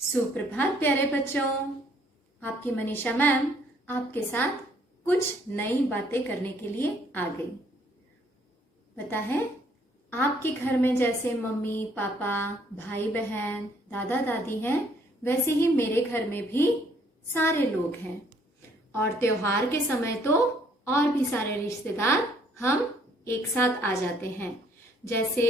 सुप्रभात प्यारे बच्चों, आपकी मनीषा मैम आपके साथ कुछ नई बातें करने के लिए आ गई। पता है, आपके घर में जैसे मम्मी पापा, भाई बहन, दादा दादी हैं, वैसे ही मेरे घर में भी सारे लोग हैं। और त्योहार के समय तो और भी सारे रिश्तेदार हम एक साथ आ जाते हैं, जैसे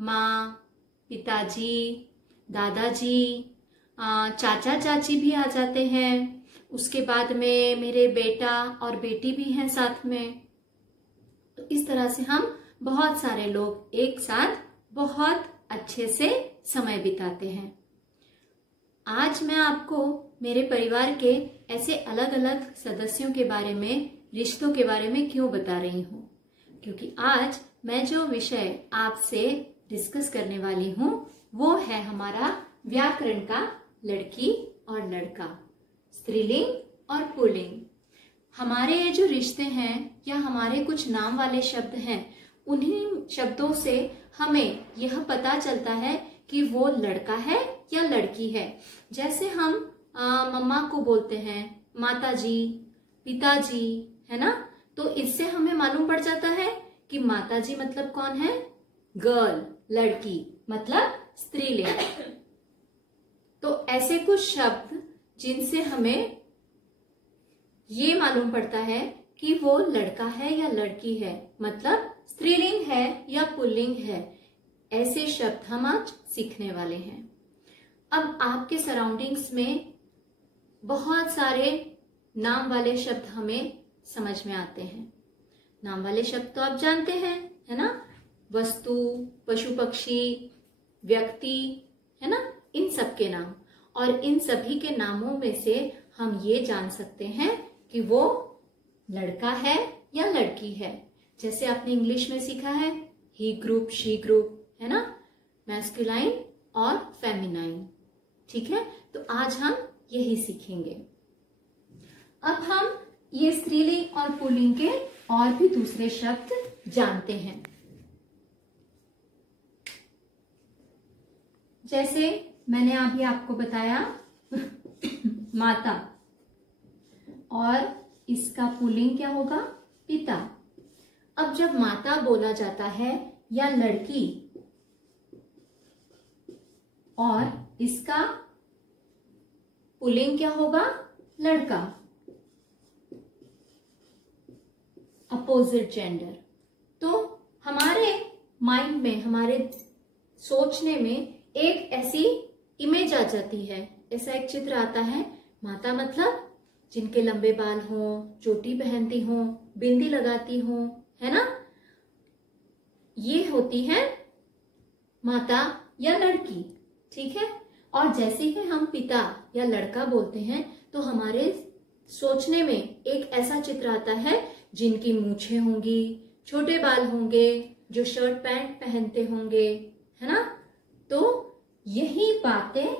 माँ, पिताजी, दादाजी, चाचा चाची भी आ जाते हैं। उसके बाद में मेरे बेटा और बेटी भी हैं साथ में। तो इस तरह से हम बहुत सारे लोग एक साथ बहुत अच्छे से समय बिताते हैं। आज मैं आपको मेरे परिवार के ऐसे अलग अलग सदस्यों के बारे में, रिश्तों के बारे में क्यों बता रही हूँ, क्योंकि आज मैं जो विषय आपसे डिस्कस करने वाली हूँ वो है हमारा व्याकरण का लड़की और लड़का, स्त्रीलिंग और पुल्लिंग। हमारे ये जो रिश्ते हैं या हमारे कुछ नाम वाले शब्द हैं, उन्हीं शब्दों से हमें यह पता चलता है कि वो लड़का है या लड़की है। जैसे हम मम्मा को बोलते हैं माताजी, पिताजी, है ना, तो इससे हमें मालूम पड़ जाता है कि माताजी मतलब कौन है? गर्ल, लड़की मतलब स्त्रीलिंग। तो ऐसे कुछ शब्द जिनसे हमें ये मालूम पड़ता है कि वो लड़का है या लड़की है, मतलब स्त्रीलिंग है या पुल्लिंग है, ऐसे शब्द हम आज सीखने वाले हैं। अब आपके सराउंडिंग्स में बहुत सारे नाम वाले शब्द हमें समझ में आते हैं। नाम वाले शब्द तो आप जानते हैं, है ना, वस्तु, पशु पक्षी, व्यक्ति, है ना, इन सब के नाम। और इन सभी के नामों में से हम ये जान सकते हैं कि वो लड़का है या लड़की है। जैसे आपने इंग्लिश में सीखा है ही ग्रुप, शी ग्रुप, है ना, मैस्कुलाइन और फेमिनाइन। ठीक है, तो आज हम यही सीखेंगे। अब हम ये स्त्रीलिंग और पुल्लिंग के और भी दूसरे शब्द जानते हैं। जैसे मैंने अभी आपको बताया माता, और इसका पुल्लिंग क्या होगा? पिता। अब जब माता बोला जाता है या लड़की, और इसका पुल्लिंग क्या होगा? लड़का, अपोजिट जेंडर। तो हमारे माइंड में, हमारे सोचने में एक ऐसी इमेज आ जाती है, ऐसा एक चित्र आता है, माता मतलब जिनके लंबे बाल हों, चोटी पहनती हों, बिंदी लगाती हों, है ना, ये होती है माता या लड़की। ठीक है, और जैसे ही हम पिता या लड़का बोलते हैं तो हमारे सोचने में एक ऐसा चित्र आता है जिनकी मूछें होंगी, छोटे बाल होंगे, जो शर्ट पैंट पहनते होंगे, है ना। तो यही बातें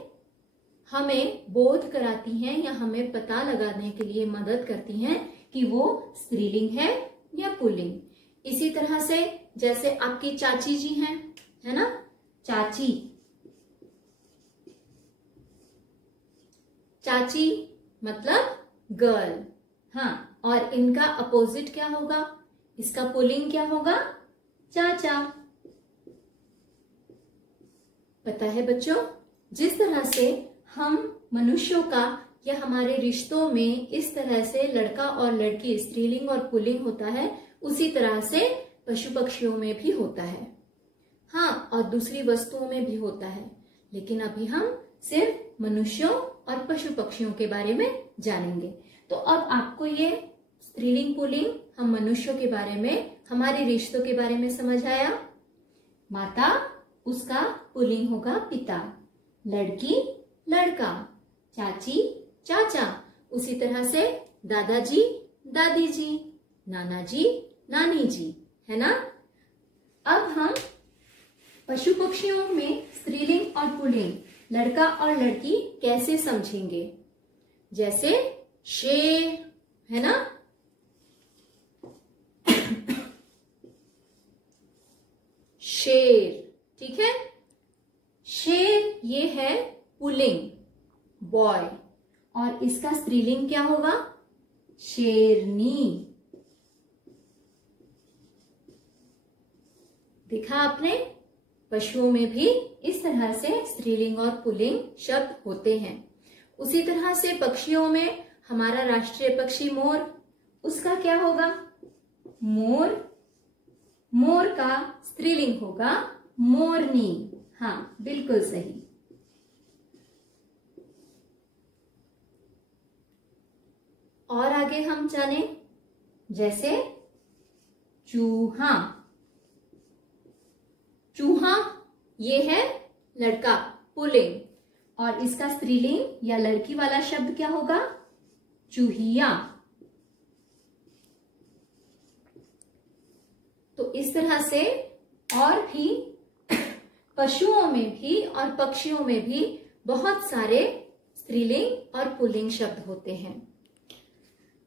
हमें बोध कराती हैं या हमें पता लगाने के लिए मदद करती हैं कि वो स्त्रीलिंग है या पुल्लिंग। इसी तरह से जैसे आपकी चाची जी हैं, है ना, चाची, चाची मतलब गर्ल। हाँ, और इनका अपोजिट क्या होगा? इसका पुल्लिंग क्या होगा? चाचा। पता है बच्चों, जिस तरह से हम मनुष्यों का या हमारे रिश्तों में इस तरह से लड़का और लड़की, स्त्रीलिंग और पुल्लिंग होता है, उसी तरह से पशु पक्षियों में भी होता है। हाँ, और दूसरी वस्तुओं में भी होता है, लेकिन अभी हम सिर्फ मनुष्यों और पशु पक्षियों के बारे में जानेंगे। तो अब आपको ये स्त्रीलिंग पुल्लिंग, हम मनुष्यों के बारे में, हमारे रिश्तों के बारे में समझ आया। माता, उसका पुल्लिंग होगा पिता, लड़की लड़का, चाची चाचा, उसी तरह से दादाजी दादी जी, नाना जी नानी जी, है ना। अब हम पशु पक्षियों में स्त्रीलिंग और पुल्लिंग, लड़का और लड़की कैसे समझेंगे। जैसे शेर, है ना, शेर, ठीक है, शेर ये है पुल्लिंग, बॉय। और इसका स्त्रीलिंग क्या होगा? शेरनी। देखा आपने, पशुओं में भी इस तरह से स्त्रीलिंग और पुल्लिंग शब्द होते हैं। उसी तरह से पक्षियों में हमारा राष्ट्रीय पक्षी मोर, उसका क्या होगा? मोर। मोर का स्त्रीलिंग होगा मोरनी। हाँ, बिल्कुल सही। और आगे हम जाने, जैसे चूहा। चूहा ये है लड़का, पुल्लिंग, और इसका स्त्रीलिंग या लड़की वाला शब्द क्या होगा? चूहिया। तो इस तरह से और भी पशुओं में भी और पक्षियों में भी बहुत सारे स्त्रीलिंग और पुल्लिंग शब्द होते हैं।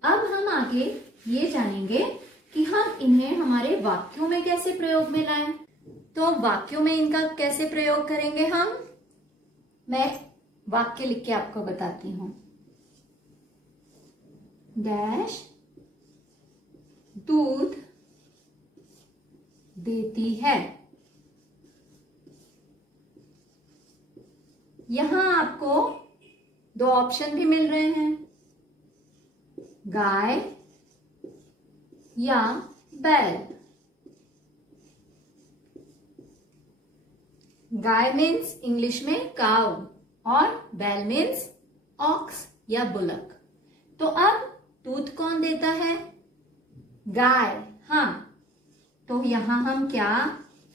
अब हम आगे ये जानेंगे कि हम इन्हें हमारे वाक्यों में कैसे प्रयोग में लाएं। तो वाक्यों में इनका कैसे प्रयोग करेंगे हम? मैं वाक्य लिख के आपको बताती हूं। डैश दूध देती है। यहां आपको दो ऑप्शन भी मिल रहे हैं, गाय या बैल। गाय मीन्स इंग्लिश में काउ और बैल मीन्स ऑक्स या बुलक। तो अब दूध कौन देता है? गाय। हाँ, तो यहां हम क्या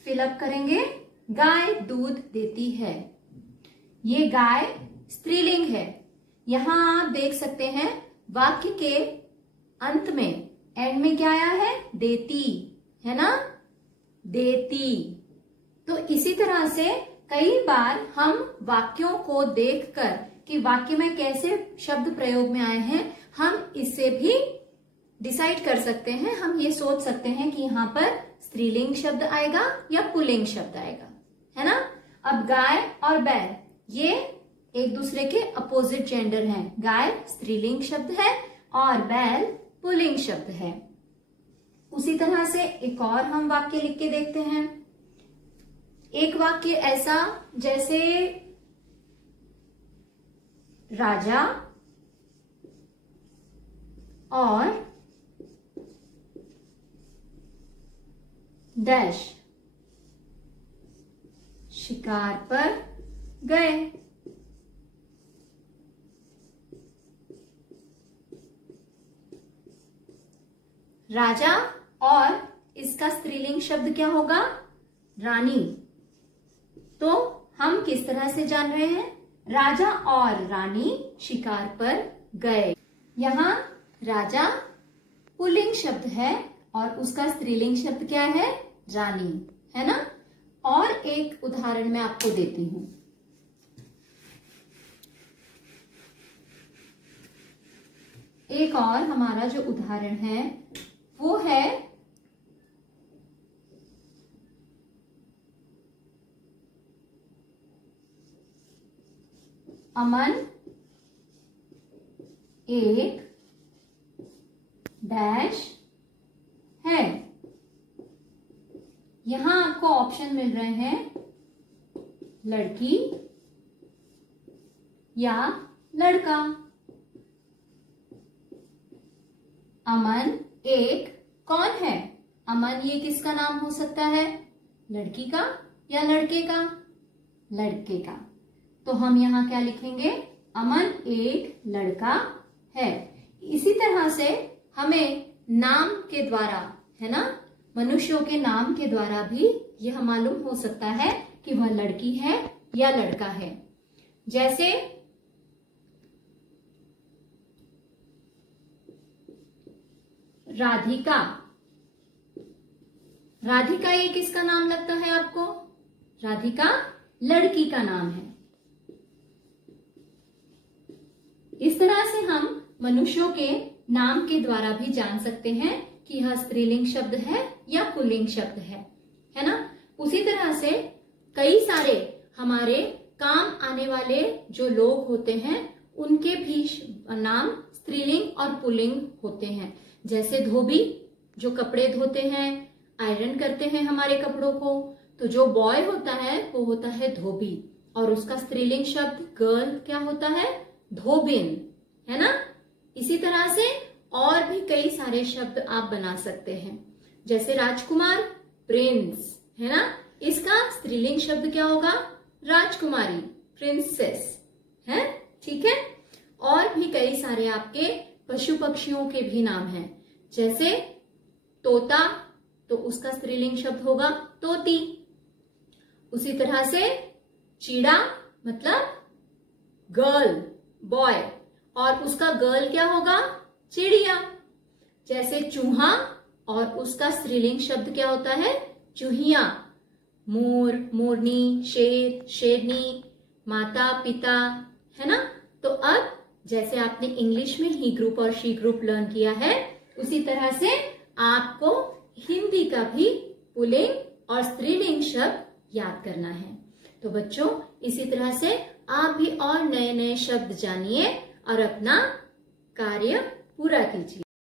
फिलअप करेंगे? गाय दूध देती है। ये गाय स्त्रीलिंग है। यहां आप देख सकते हैं वाक्य के अंत में, एंड में क्या आया है? देती, है ना? देती। तो इसी तरह से कई बार हम वाक्यों को देखकर कि वाक्य में कैसे शब्द प्रयोग में आए हैं, हम इससे भी डिसाइड कर सकते हैं। हम ये सोच सकते हैं कि यहाँ पर स्त्रीलिंग शब्द आएगा या पुल्लिंग शब्द आएगा, है ना? अब गाय और बैल ये एक दूसरे के अपोजिट जेंडर हैं। गाय स्त्रीलिंग शब्द है और बैल पुल्लिंग शब्द है। उसी तरह से एक और हम वाक्य लिख के देखते हैं। एक वाक्य ऐसा जैसे राजा और डैश शिकार पर गए। राजा और इसका स्त्रीलिंग शब्द क्या होगा? रानी। तो हम किस तरह से जान रहे हैं? राजा और रानी शिकार पर गए। यहाँ राजा पुल्लिंग शब्द है और उसका स्त्रीलिंग शब्द क्या है? रानी, है ना? और एक उदाहरण मैं आपको देती हूं। एक और हमारा जो उदाहरण है वो है अमन एक डैश है। यहां आपको ऑप्शन मिल रहे हैं लड़की या लड़का। अमन एक कौन है? अमन ये किसका नाम हो सकता है? लड़की का या लड़के का? लड़के का। तो हम यहाँ क्या लिखेंगे? अमन एक लड़का है। इसी तरह से हमें नाम के द्वारा, है ना, मनुष्यों के नाम के द्वारा भी यह मालूम हो सकता है कि वह लड़की है या लड़का है। जैसे राधिका। राधिका ये किसका नाम लगता है आपको? राधिका लड़की का नाम है। इस तरह से हम मनुष्यों के नाम के द्वारा भी जान सकते हैं कि यह स्त्रीलिंग शब्द है या पुल्लिंग शब्द है ना? उसी तरह से कई सारे हमारे काम आने वाले जो लोग होते हैं उनके भी नाम स्त्रीलिंग और पुल्लिंग होते हैं। जैसे धोबी जो कपड़े धोते हैं, आयरन करते हैं हमारे कपड़ों को, तो जो बॉय होता है वो होता है धोबी, और उसका स्त्रीलिंग शब्द गर्ल क्या होता है? धोबिन, है ना। इसी तरह से और भी कई सारे शब्द आप बना सकते हैं। जैसे राजकुमार, प्रिंस, है ना, इसका स्त्रीलिंग शब्द क्या होगा? राजकुमारी, प्रिंसेस, है, ठीक है। और भी कई सारे आपके पशु पक्षियों के भी नाम हैं। जैसे तोता, तो उसका स्त्रीलिंग शब्द होगा तोती। उसी तरह से चीड़ा मतलब गर्ल, बॉय, और उसका गर्ल क्या होगा? चिड़िया। जैसे चूहा, और उसका स्त्रीलिंग शब्द क्या होता है? चूहिया। मोर, मोरनी, शेर, शेरनी, माता, पिता, है ना। तो अब जैसे आपने इंग्लिश में ही ग्रुप और शी ग्रुप लर्न किया है, उसी तरह से आपको हिंदी का भी पुल्लिंग और स्त्रीलिंग शब्द याद करना है। तो बच्चों, इसी तरह से आप भी और नए नए शब्द जानिए और अपना कार्य पूरा कीजिए।